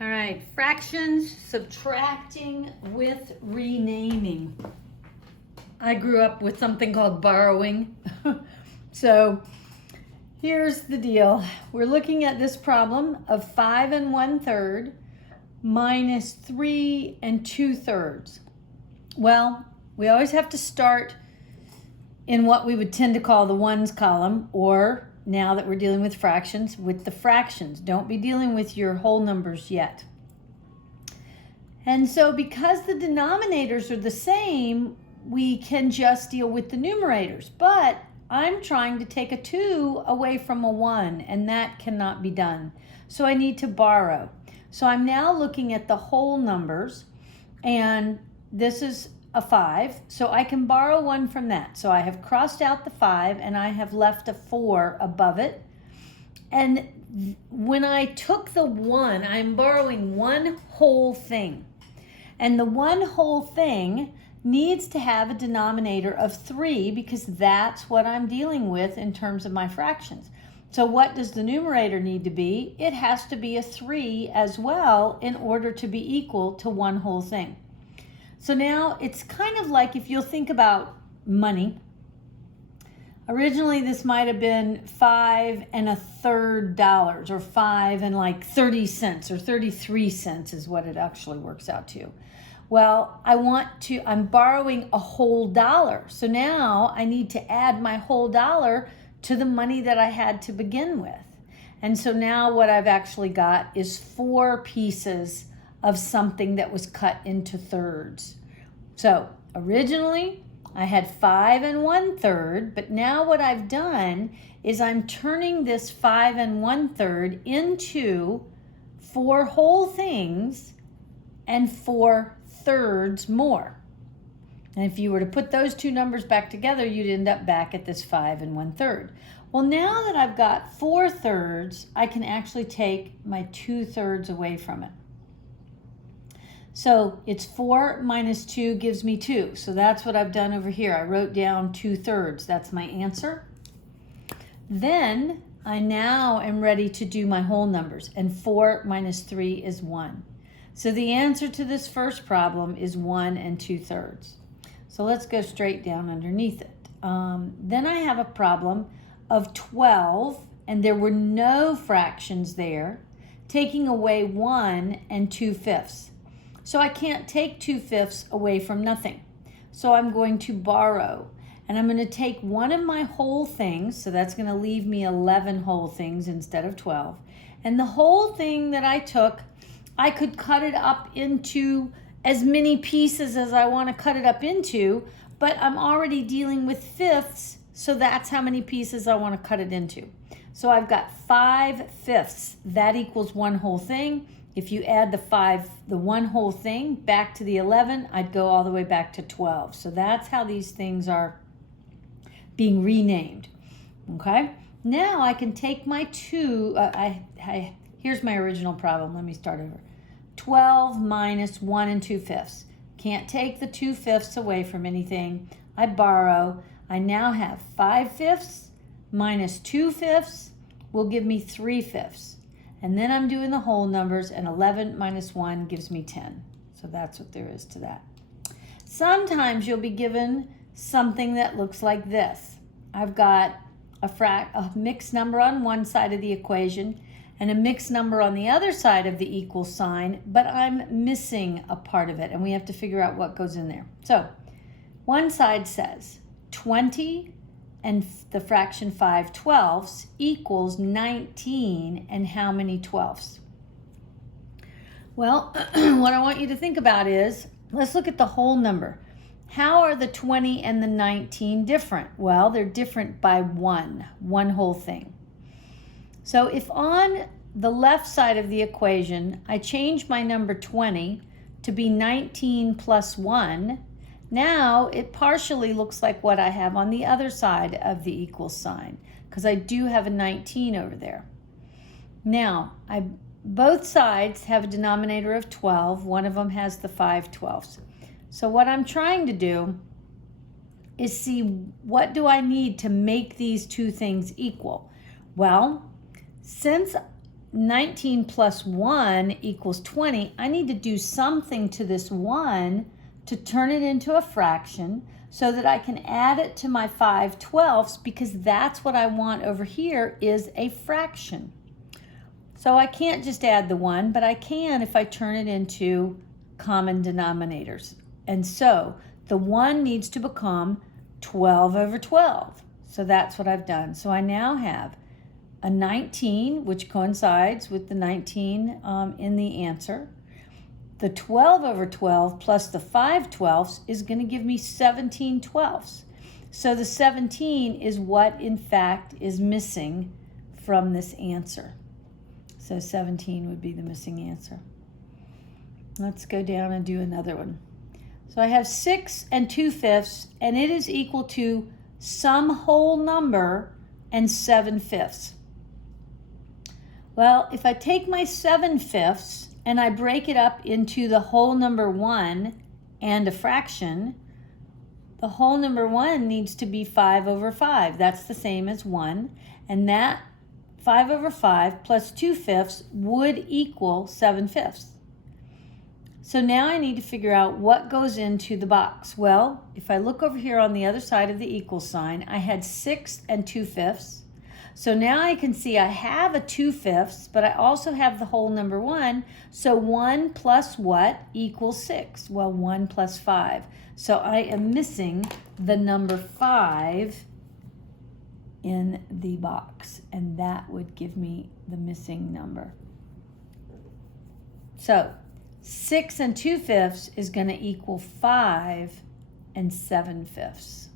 All right, fractions, subtracting with renaming. I grew up with something called borrowing. So here's the deal. We're looking at this problem of 5 1/3 minus 3 2/3. Well, we always have to start in what we would tend to call the ones column, or now that we're dealing with fractions, with the fractions. Don't be dealing with your whole numbers yet. And so because the denominators are the same, we can just deal with the numerators. But I'm trying to take a 2 away from a 1, and that cannot be done. So I need to borrow. So I'm now looking at the whole numbers, and this is a 5, so I can borrow 1 from that. So I have crossed out the 5 and I have left a 4 above it. And when I took the 1, I'm borrowing one whole thing. And the one whole thing needs to have a denominator of 3 because that's what I'm dealing with in terms of my fractions. So what does the numerator need to be? It has to be a 3 as well in order to be equal to one whole thing. So now it's kind of like if you'll think about money. Originally this might have been 5 1/3 dollars, or 5 and 30 cents, or 33 cents is what it actually works out to. Well, I'm borrowing a whole dollar. So now I need to add my whole dollar to the money that I had to begin with. And so now what I've actually got is 4 pieces of something that was cut into thirds. So originally I had 5 1/3, but now what I've done is I'm turning this 5 1/3 into 4 whole things and 4 thirds more. And if you were to put those two numbers back together, you'd end up back at this 5 1/3. Well, now that I've got 4 thirds, I can actually take my 2 thirds away from it. So it's 4 minus 2 gives me 2. So that's what I've done over here. I wrote down 2 thirds. That's my answer. Then I now am ready to do my whole numbers. And 4 minus 3 is 1. So the answer to this first problem is 1 2/3. So let's go straight down underneath it. Then I have a problem of 12, and there were no fractions there, taking away 1 2/5. So I can't take 2/5 away from nothing. So I'm going to borrow. And I'm going to take one of my whole things, so that's going to leave me 11 whole things instead of 12. And the whole thing that I took, I could cut it up into as many pieces as I want to cut it up into, but I'm already dealing with fifths, so that's how many pieces I want to cut it into. So I've got 5/5. That equals one whole thing. If you add the one whole thing back to the 11, I'd go all the way back to 12. So that's how these things are being renamed. Okay? Now I can take my 2, here's my original problem. Let me start over. 12 minus 1 2/5. Can't take the 2/5 away from anything. I borrow. I now have 5/5 minus 2/5 will give me 3/5. And then I'm doing the whole numbers, and 11 minus 1 gives me 10. So that's what there is to that. Sometimes you'll be given something that looks like this. I've got a mixed number on one side of the equation and a mixed number on the other side of the equal sign, but I'm missing a part of it, and we have to figure out what goes in there. So one side says 20 and the fraction 5/12 equals 19 and how many 12ths? Well, what I want you to think about is, let's look at the whole number. How are the 20 and the 19 different? Well, they're different by one whole thing. So if on the left side of the equation, I change my number 20 to be 19 plus 1, now it partially looks like what I have on the other side of the equal sign, because I do have a 19 over there. Now, both sides have a denominator of 12. One of them has the 5/12. So what I'm trying to do is see, what do I need to make these two things equal? Well, since 19 plus 1 equals 20, I need to do something to this 1 to turn it into a fraction so that I can add it to my 5/12, because that's what I want over here is a fraction. So I can't just add the 1, but I can if I turn it into common denominators. And so the 1 needs to become 12/12. So that's what I've done. So I now have a 19, which coincides with the 19 in the answer. The 12/12 plus the 5/12 is going to give me 17/12. So the 17 is what, in fact, is missing from this answer. So 17 would be the missing answer. Let's go down and do another one. So I have 6 2/5, and it is equal to some whole number and 7/5. Well, if I take my 7/5 and I break it up into the whole number 1 and a fraction, the whole number 1 needs to be 5/5. That's the same as 1. And that 5/5 plus 2/5 would equal 7/5. So now I need to figure out what goes into the box. Well, if I look over here on the other side of the equal sign, I had 6 2/5. So now I can see I have a 2/5, but I also have the whole number 1. So 1 plus what equals 6? Well, 1 plus 5. So I am missing the number 5 in the box, and that would give me the missing number. So 6 2/5 is going to equal 5 7/5.